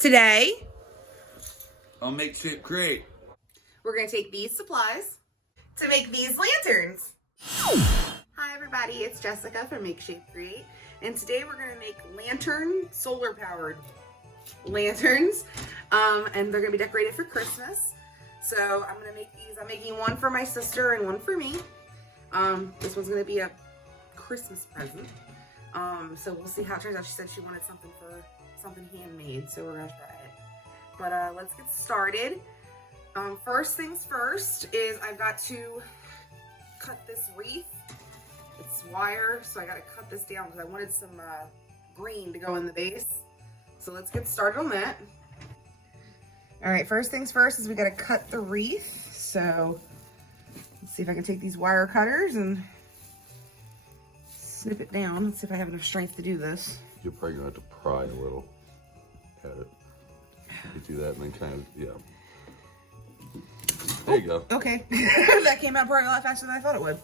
Today, I'll make shit great. we're going to take these supplies to make these lanterns. Hi everybody, it's Jessica from Make Shape Create, and today we're going to make lantern, solar powered lanterns, and they're going to be decorated for Christmas. So I'm going to make these. I'm making one for my sister and one for me. This one's going to be a Christmas present. So we'll see how it turns out. She said she wanted something handmade, so we're gonna try it. But let's get started. First things first is I've got to cut this wreath. It's wire, so I gotta cut this down because I wanted some green to go in the base. So let's get started on that. All right, first things first is we gotta cut the wreath. So let's see if I can take these wire cutters and snip it down. Let's see if I have enough strength to do this. You're probably gonna have to pry a little at it. You do that and then kind of, yeah. There you go. Okay. That came out probably a lot faster than I thought it would.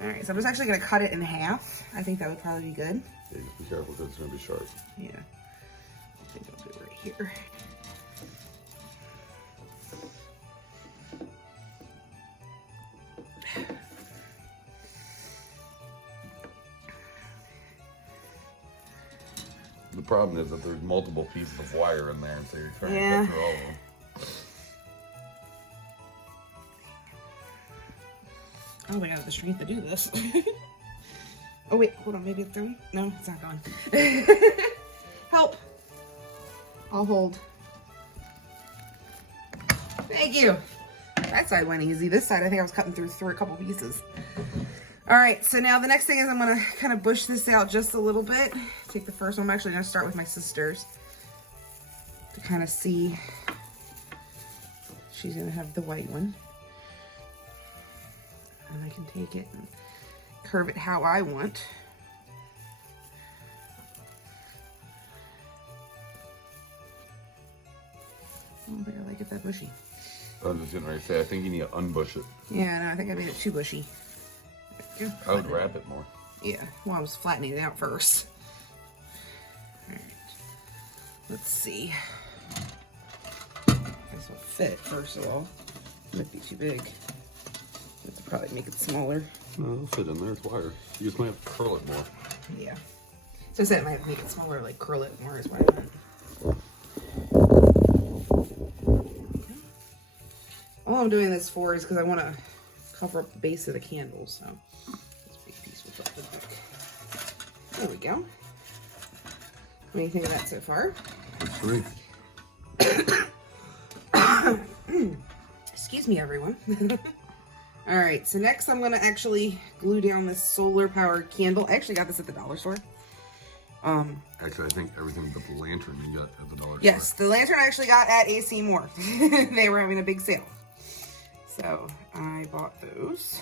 All right, so I'm just actually gonna cut it in half. I think that would probably be good. Yeah, just be careful because it's gonna be sharp. Yeah. I think I'll do it right here. The problem is that there's multiple pieces of wire in there, and so you're trying to cut through all of them. I don't think I have the strength to do this. Oh wait, hold on, maybe it's going? No, it's not going. Help! I'll hold. Thank you. That side went easy. This side, I think I was cutting through a couple pieces. All right, so now the next thing is I'm gonna kind of bush this out just a little bit. Take the first one. I'm actually gonna start with my sister's to kind of see. She's gonna have the white one. And I can take it and curve it how I want. Oh, but I like it that bushy. I was just getting ready to say, I think you need to unbush it. Yeah, no, I think I made it too bushy. I would wrap it more. Yeah, well, I was flattening it out first. All right, let's see. This will fit, first of all. It might be too big. I have to probably make it smaller. No, it'll fit in there. It's wire. You just might have to curl it more. Yeah. So I said I might make it smaller, like curl it more is what I meant. All I'm doing this for is because I want to cover up the base of the candle, so this big piece will drop the back. There we go. What do you think of that so far? It's great. Excuse me, everyone. All right, so next I'm gonna actually glue down this solar powered candle. I actually got this at the dollar store. Actually, I think everything but the lantern you got at the dollar store. Yes, the lantern I actually got at AC Moore. They were having a big sale. So I bought those.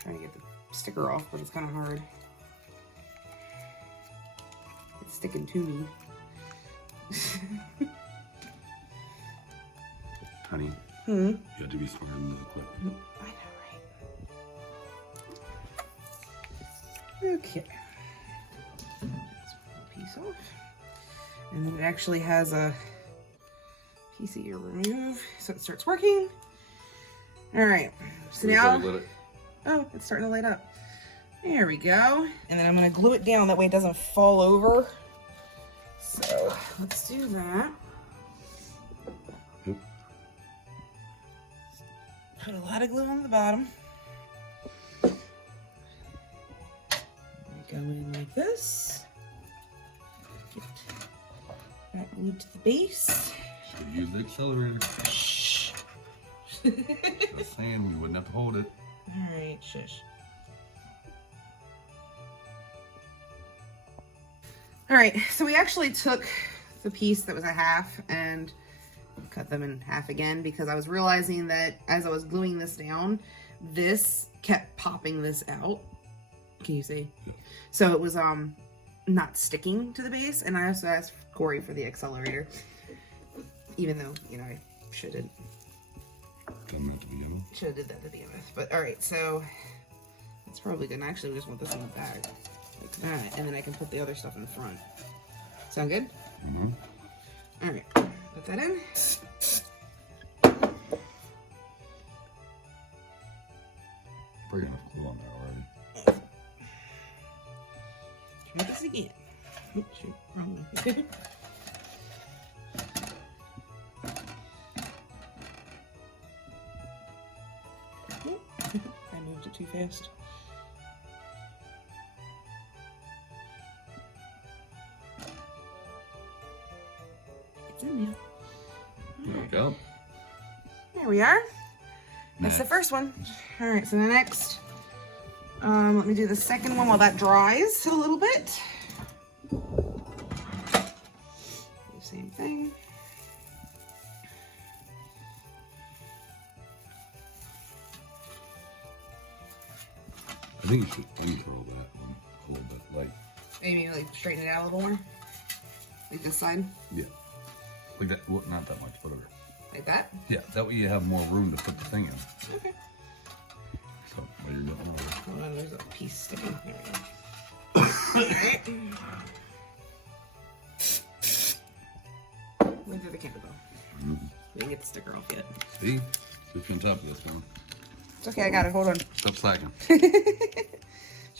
Trying to get the sticker off, but it's kind of hard. It's sticking to me. Honey, you have to be smarter than this equipment. I know, right? Okay. Let's pull a piece off. And then it actually has a piece that you remove, so it starts working. All right, so now, oh, it's starting to light up. There we go. And then I'm gonna glue it down, that way it doesn't fall over. So let's do that. Yep. Put a lot of glue on the bottom. Go in like this. Get that glued to the base. Should use the accelerator. Shh. Just saying, we wouldn't have to hold it. Alright, shush. Alright, so we actually took the piece that was a half and cut them in half again because I was realizing that as I was gluing this down, this kept popping this out. Can you see? Yeah. So it was not sticking to the base, and I also asked Cory for the accelerator. Even though, you know, I should have Done that to begin with. Should have did that to begin with. But alright, so that's probably good. And actually, we just want this in the back. Like that. And then I can put the other stuff in the front. Sound good? Mm-hmm. All right, put that in. Pretty enough glue on there already. Try this again. Oops, shoot, wrong one. I moved it too fast. It's in there. There we go. There we are. That's the first one. All right, so the next, let me do the second one while that dries a little bit. Same thing. I think you should unfurl that one a little bit, like. Maybe like straighten it out a little more. Like this side. Yeah. Like that. Well, not that much, whatever. Like that? Yeah, that way you have more room to put the thing in. Okay. So, while you're doing all this. Hold on, there's a piece sticking. There we go. Went through the candle though. We didn't get the sticker off yet. See? Switch on top of this one. It's okay, I got it. Hold on. Stop slacking. Should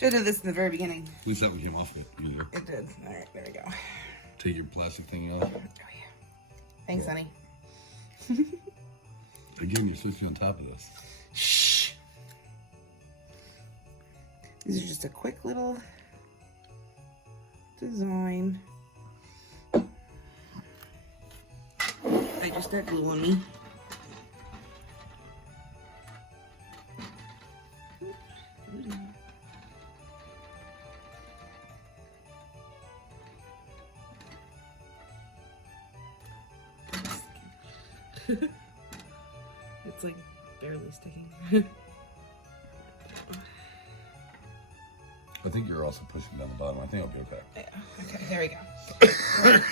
have done this in the very beginning. At least that one came off it easier. It did. All right, there we go. Take your plastic thing off. Oh yeah. Thanks, honey. Again, you're switching on top of this. Shh. These are just a quick little design. I just got glue on me. It's like barely sticking. I think you're also pushing down the bottom. I think I'll be okay. Yeah, okay, there we go.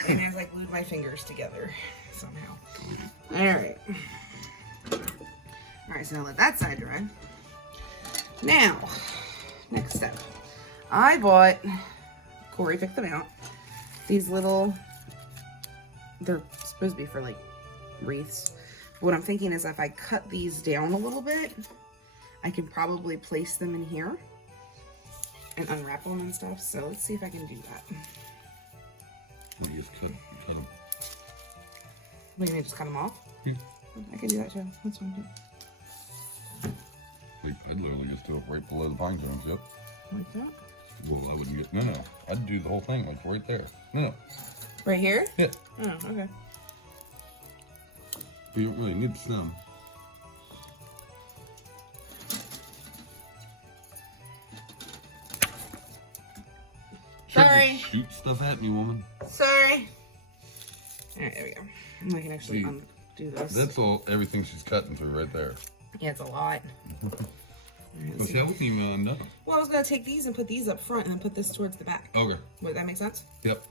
And as I glued my fingers together somehow. Alright. Alright, so now let that side dry. Now, next step. I bought, Cory picked them out, these little, they're supposed to be for like wreaths. What I'm thinking is if I cut these down a little bit, I can probably place them in here and unwrap them and stuff. So let's see if I can do that. Well, you just cut them. What do you mean, just cut them off? Yeah. I can do that too. That's fine too. We could literally just do it right below the pine cones, yep. Like that? Well, I wouldn't get, no. I'd do the whole thing, like right there. No. Right here? Yeah. Oh, okay. You don't really need the stem. Sorry. Shoot stuff at me, woman. Sorry. Alright, there we go. I can actually undo this. That's everything she's cutting through right there. Yeah, it's a lot. Well, see, I wasn't even undone. Well, I was going to take these and put these up front and then put this towards the back. Okay. Would that make sense? Yep.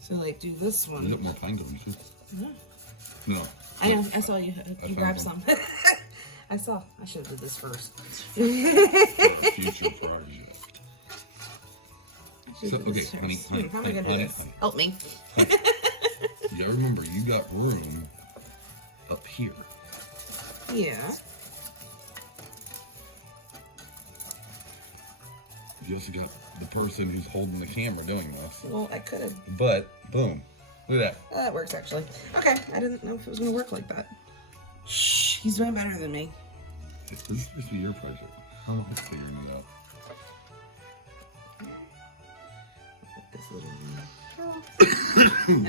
So, like, do this one. You got more pine cones, too. No. No. I know. I saw you. You grabbed some. I saw. I should have did this first. For a future project. So, okay, honey, How am I going to do this? Help me. Yeah, remember, you got room up here. Yeah. You also got the person who's holding the camera doing this. Well, I could have. But, boom. Look at that. That works, actually. Okay, I didn't know if it was going to work like that. Shh, he's doing better than me. This is supposed to be your project. I'm figuring it out. This little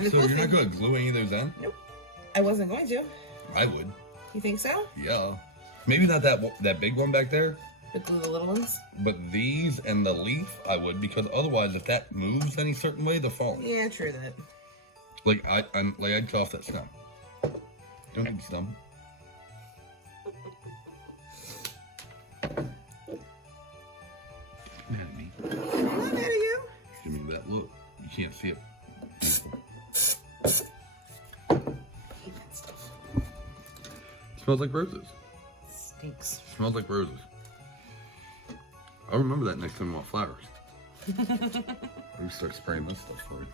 So you're not going to glue any of those in? Nope. I wasn't going to. I would. You think so? Yeah. Maybe not that big one back there, But glue the little ones? but these and the leaf, I would, because otherwise, if that moves any certain way, they're falling. Yeah, true that. Like I'd cut off that stem. Don't need the stem. Mad at me. I'm not mad at you. Give me that look. You can't see it. Smells like roses. Stinks. Smells like roses. I'll remember that next time I want flowers. Let me start spraying this stuff for you.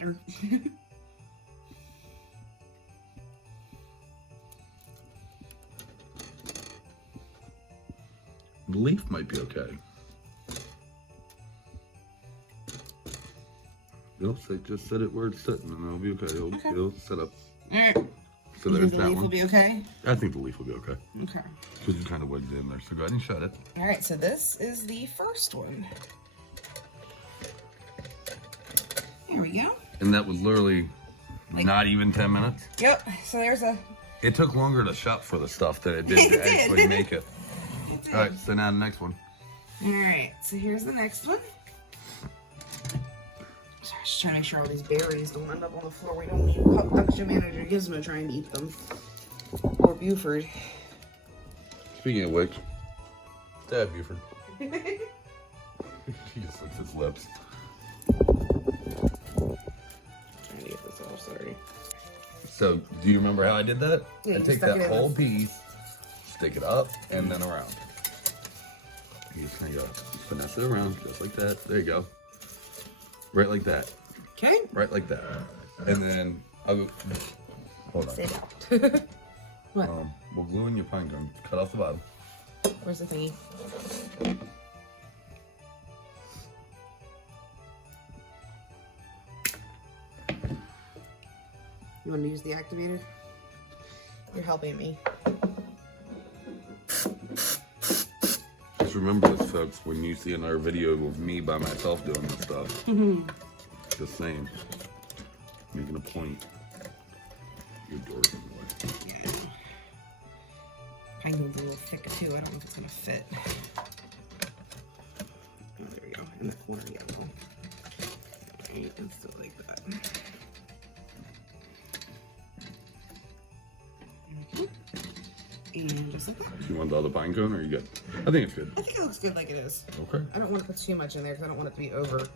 matter. The leaf might be okay. Just set it where it's sitting and it'll be okay. It'll set up. Alright. So You there's think the that leaf one. will be okay? I think the leaf will be okay. Okay. Because you kind of wedged it in there. So go ahead and shut it. Alright, so this is the first one. There we go. And that was literally not even 10 minutes. Yep. So there's a... It took longer to shop for the stuff than it did to actually make it. Alright, so now the next one. Alright, so here's the next one. Sorry, just trying to make sure all these berries don't end up on the floor. We don't need Extra Manager Gizmo trying to eat them. Or Buford. Speaking of which, Dad Buford. He just licks his lips. Trying to get this off, sorry. So, do you remember how I did that? Yeah, I you take stuck that it in whole the- piece, stick it up, and then around. You just kind of gotta finesse it around, just like that. There you go. Right like that. Okay. Right like that. And then, I'll go, hold on. Sit out. What? We'll glue in your pine cone. Cut off the bottom. Where's the thingy? You want to use the activator? You're helping me. Just remember this, folks, when you see another video of me by myself doing this stuff. Just saying. Making a point. Your door's in the way. Yeah, I know. Pine cone's a little thick too. I don't know if it's gonna fit. Oh, there we go. In the corner, yeah. Alright, and still like that. And just like that. You want the other pine cone, or are you good? I think it's good. I think it looks good like it is. Okay. I don't want to put too much in there because I don't want it to be over.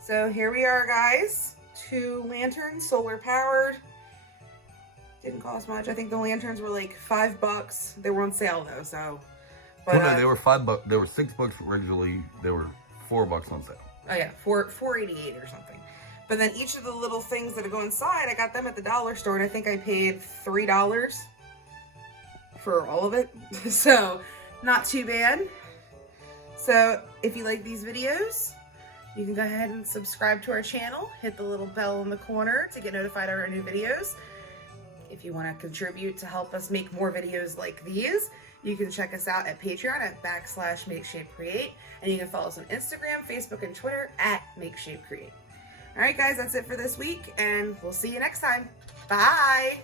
So here we are, guys. 2 lanterns, solar powered. Didn't cost much. I think the lanterns were like $5. They were on sale though, so. But, Well, no, they were $5. They were $6 originally. They were $4 on sale. Oh yeah, $4.88 or something. But then each of the little things that go inside, I got them at the dollar store, and I think I paid $3 for all of it. So, not too bad. So, if you like these videos, you can go ahead and subscribe to our channel. Hit the little bell in the corner to get notified of our new videos. If you want to contribute to help us make more videos like these, you can check us out at Patreon at /MakeShapeCreate. And you can follow us on Instagram, Facebook, and Twitter at MakeShapeCreate. All right, guys, that's it for this week, and we'll see you next time. Bye.